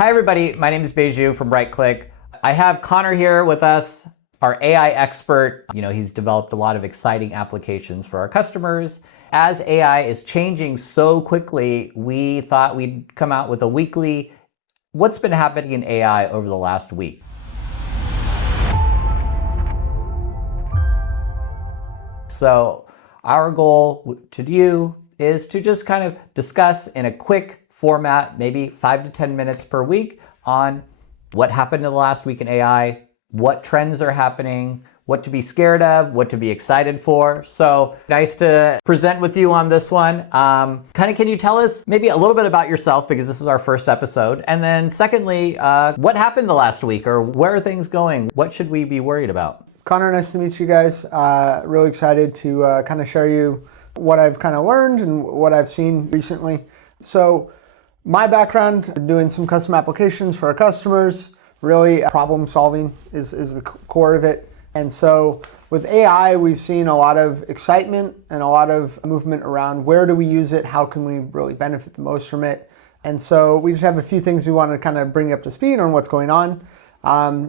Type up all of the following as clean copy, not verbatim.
Hi everybody, my name is Beju from RightClick. I have Connor here with us, our AI expert. He's developed a lot of exciting applications for our customers. As AI is changing so quickly, we thought we'd come out with a weekly what's been happening in AI over the last week. So our goal to you is to just kind of discuss in a quick format, maybe 5 to 10 minutes per week, on what happened in the last week in AI, what trends are happening, what to be scared of, what to be excited for. So nice to present with you on this one. Can you tell us maybe a little bit about yourself, because this is our first episode? And then secondly, what happened the last week, or where are things going? What should we be worried about? Connor, nice to meet you guys. Really excited to kind of share you what I've kind of learned and what I've seen recently. So my background, doing some custom applications for our customers, really problem solving is the core of it. And so with AI, we've seen a lot of excitement and a lot of movement around where do we use it, how can we really benefit the most from it. And so we just have a few things we want to kind of bring up to speed on what's going on.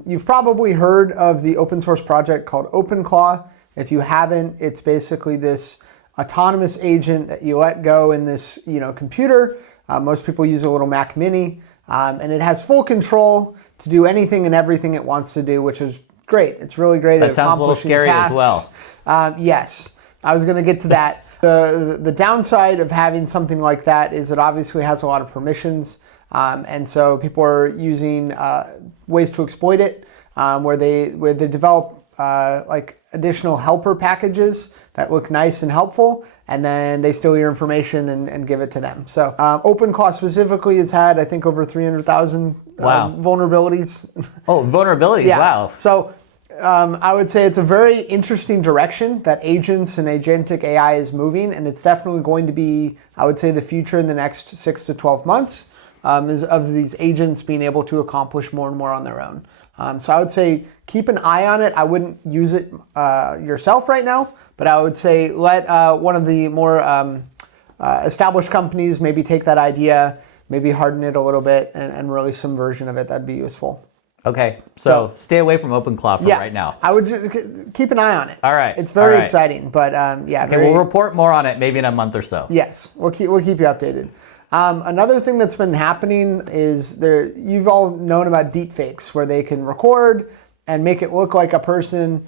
You've probably heard of the open source project called OpenClaw. If you haven't, it's basically this autonomous agent that you let go in this computer. Most people use a little Mac Mini, and it has full control to do anything and everything it wants to do, which is great. It's really great at accomplishing tasks. That sounds a little scary as well. Yes, I was going to get to that. The downside of having something like that is it obviously has a lot of permissions, and so people are using ways to exploit it, where they develop like additional helper packages that look nice and helpful, and then they steal your information and give it to them. So OpenClaw specifically has had, I think, over 300,000 vulnerabilities. Oh, vulnerabilities, yeah. Wow. So I would say it's a very interesting direction that agents and agentic AI is moving, and it's definitely going to be, I would say, the future in the next 6 to 12 months is of these agents being able to accomplish more and more on their own. So I would say keep an eye on it. I wouldn't use it yourself right now, but I would say let one of the more established companies maybe take that idea, maybe harden it a little bit and release some version of it. That'd be useful. Okay, so stay away from OpenClaw for right now. I would just keep an eye on it. All right. It's very exciting, but yeah. Okay, we'll report more on it maybe in a month or so. Yes, we'll keep you updated. Another thing that's been happening is you've all known about deepfakes, where they can record and make it look like a person.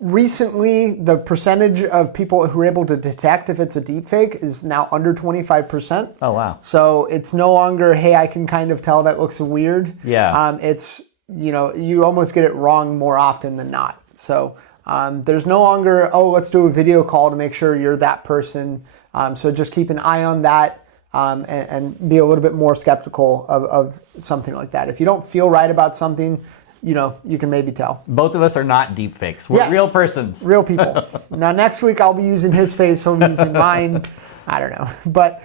Recently, the percentage of people who are able to detect if it's a deepfake is now under 25%. Oh, wow. So it's no longer, hey, I can kind of tell that looks weird. Yeah. It's, you almost get it wrong more often than not. So there's no longer, oh, let's do a video call to make sure you're that person. So just keep an eye on that. And be a little bit more skeptical of something like that. If you don't feel right about something, you can maybe tell. Both of us are not deep fakes. We're real persons. Real people. Now, next week I'll be using his face, he'll be using mine. I don't know. But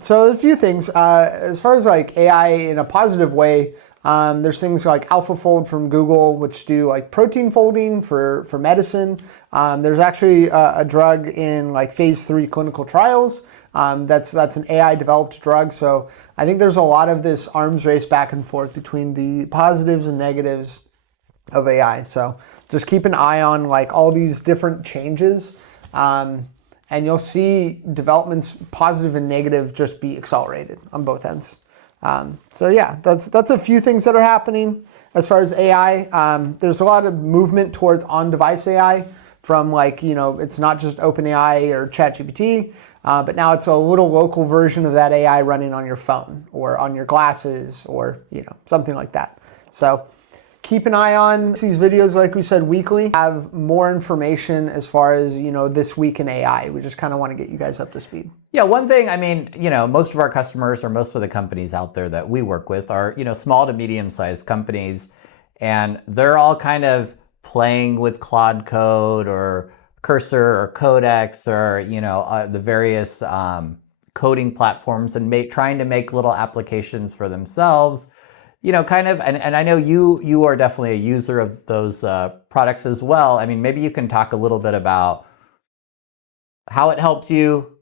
so a few things. As far as like AI in a positive way, there's things like AlphaFold from Google, which do like protein folding for medicine. There's actually a drug in like phase 3 clinical trials. That's an AI developed drug. So I think there's a lot of this arms race back and forth between the positives and negatives of AI. So just keep an eye on like all these different changes, and you'll see developments, positive and negative, just be accelerated on both ends. So yeah, that's a few things that are happening as far as AI. There's a lot of movement towards on-device AI from like, it's not just OpenAI or ChatGPT. But now it's a little local version of that AI running on your phone or on your glasses or, something like that. So keep an eye on these videos, like we said, weekly. Have more information as far as, this week in AI. We just kind of want to get you guys up to speed. Yeah, one thing, most of our customers or most of the companies out there that we work with are, small to medium-sized companies, and they're all kind of playing with Claude Code or Cursor or Codex or the various coding platforms and trying to make little applications for themselves, and I know you are definitely a user of those products as well. Maybe you can talk a little bit about how it helps you,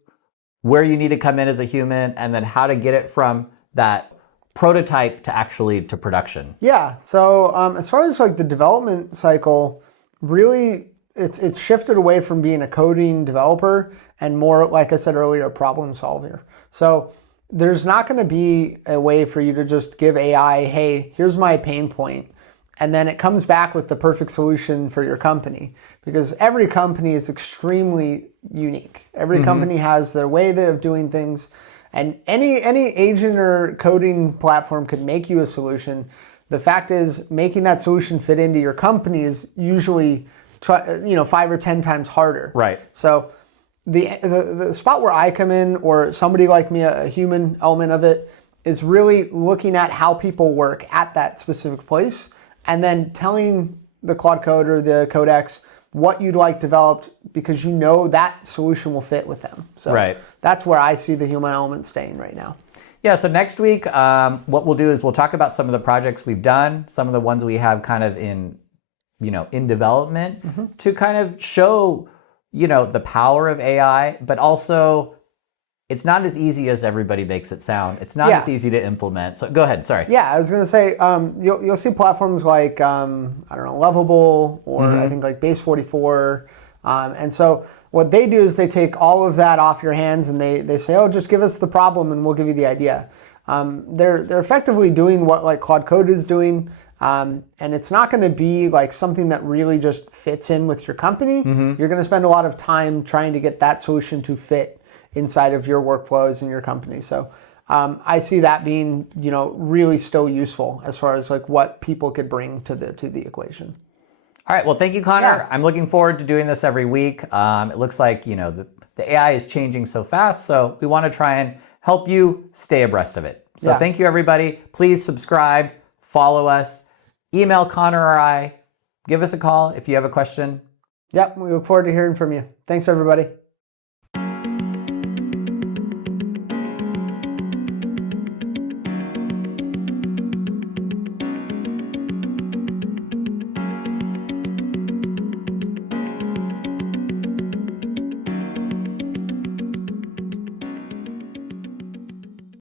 where you need to come in as a human, and then how to get it from that prototype to actually to production? Yeah. So as far as like the development cycle, really it's shifted away from being a coding developer and more, like I said earlier, a problem solver. So there's not going to be a way for you to just give AI, hey, here's my pain point, and then it comes back with the perfect solution for your company. Because every company is extremely unique. Every company has their way of doing things, and any agent or coding platform could make you a solution. The fact is, making that solution fit into your company is usually 5 or 10 times harder. Right. So the spot where I come in, or somebody like me, a human element of it, is really looking at how people work at that specific place, and then telling the Claude Code or the Codex what you'd like developed, because you know that solution will fit with them. So Right. that's where I see the human element staying right now. Yeah, so next week, what we'll do is we'll talk about some of the projects we've done, some of the ones we have kind of in development, to kind of show, the power of AI, but also it's not as easy as everybody makes it sound. It's not as easy to implement. So go ahead, sorry. Yeah, I was going to say, you'll see platforms like, Lovable, or I think like Base 44. And so what they do is they take all of that off your hands, and they say, oh, just give us the problem and we'll give you the idea. They're effectively doing what like Claude Code is doing. And it's not going to be like something that really just fits in with your company. You're going to spend a lot of time trying to get that solution to fit inside of your workflows in your company. So I see that being, really still useful as far as like what people could bring to the equation. All right, well, thank you, Connor. Yeah. I'm looking forward to doing this every week. It looks like, the AI is changing so fast, so we want to try and help you stay abreast of it. So thank you, everybody. Please subscribe, follow us, email Connor or I, give us a call if you have a question. Yep, we look forward to hearing from you. Thanks, everybody.